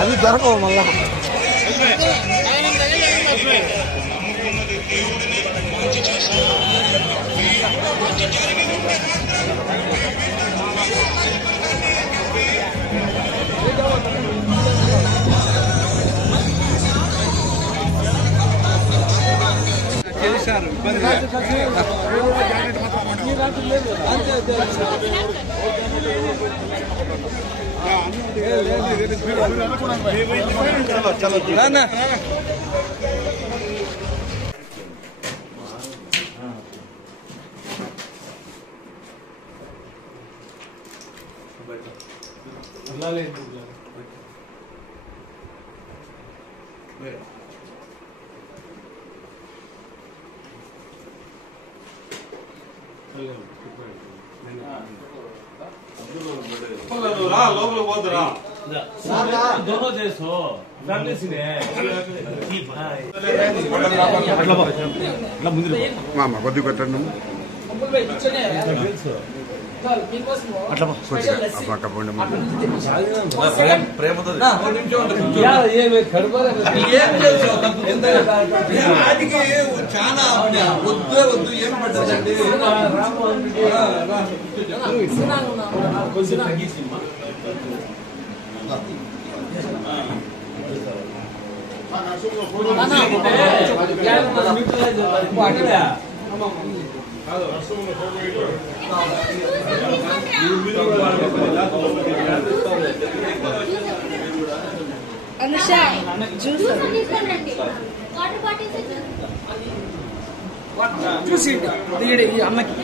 అది దొరకవు మళ్ళా. చేశారు లోపల పోతురా दोनों देश हो फैमिली सीने మామ కొద్ది కొట్టండి ప్రేమతో చాలా వద్దు వద్దు ఏం పడ్డదండి అనుషా చూసి ఈ అమ్మకి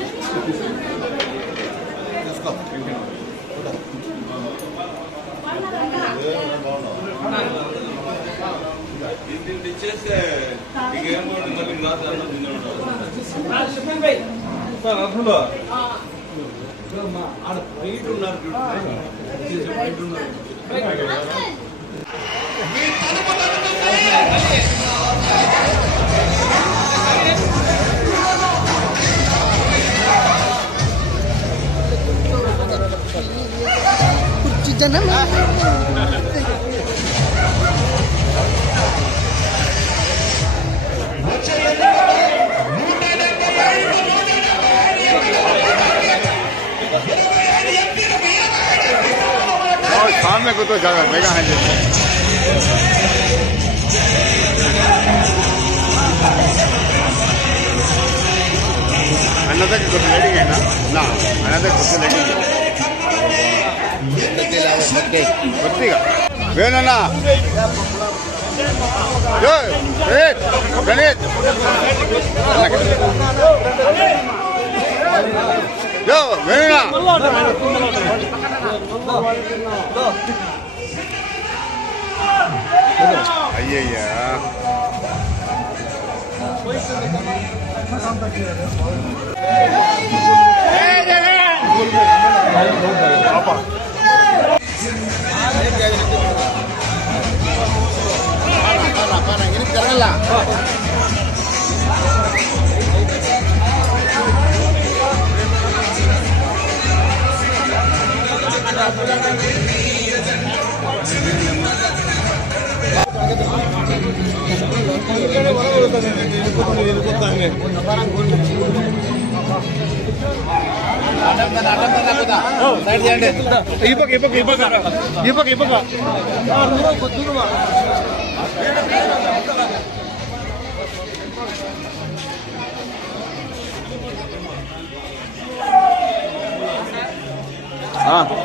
చేస్తే మళ్ళీ గ్లాస్ అర్థంలో ఆడ బయట ఉన్నారు బయట ఉన్నారు జనం सामने को तो ज्यादा मेगा है अनदर कुछ लेडिंग है ना अनदर कुछ लेडिंग ಗೊತ್ತೀಗ ವೇಣಣ್ಣ ಗಣೇಶ್ ಯೋ ವೇಣಣ್ಣ అయ్యయ్య బాబు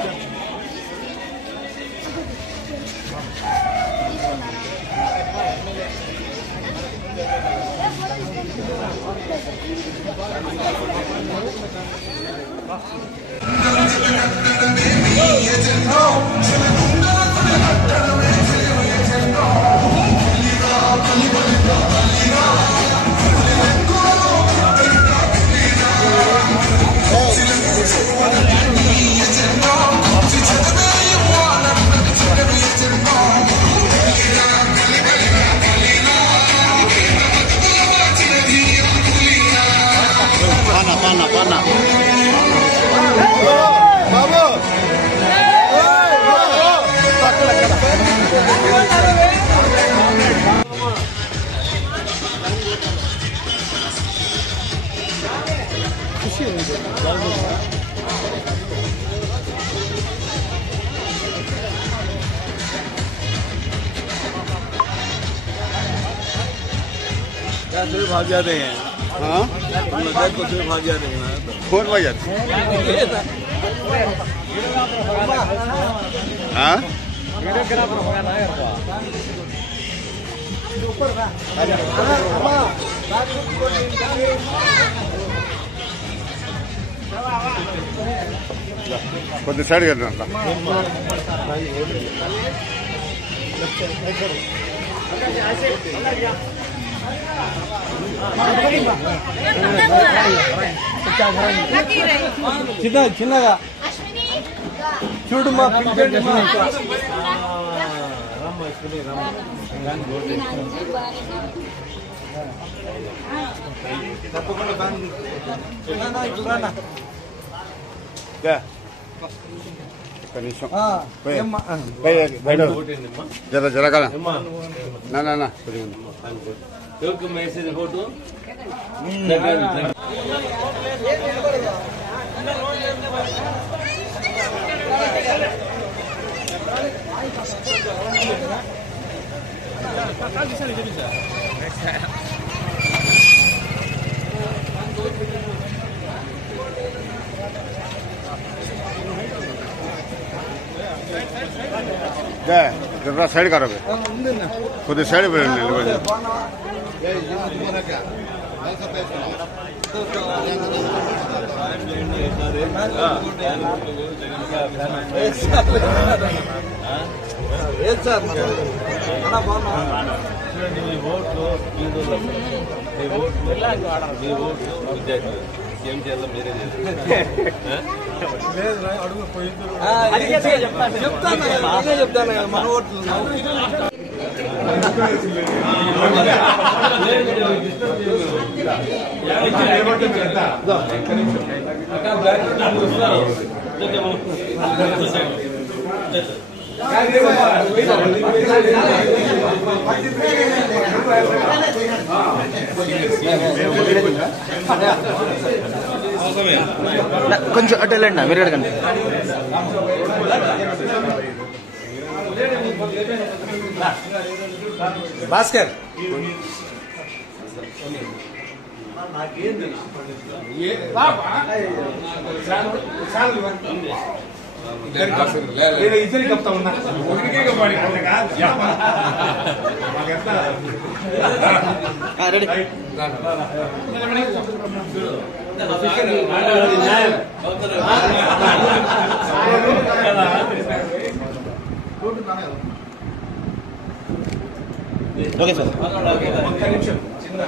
भाग जाते हैं हाँ को से भाग जाते हैं ना कौन भैया हाँ కొద్ది సైడ్ కదా చిన్నగా చూడు మా ఒక్క నిమిషం జర జర కదా నా కొద్దిగా मैसेज फोटो జర సైడ్ కరా కొద్ది సైడ్ నిలబడి ఏం చేయాలో మీరే చెప్తాను కదా మన ఓట్లు కొంచెం అటు వెళ్ళండి మీరు అడగండి భాస్కర్ ఇద్దరికి చెప్తా ఉన్నా రెడీ ఓకే సార్ ఒక్క నిమిషం చిన్న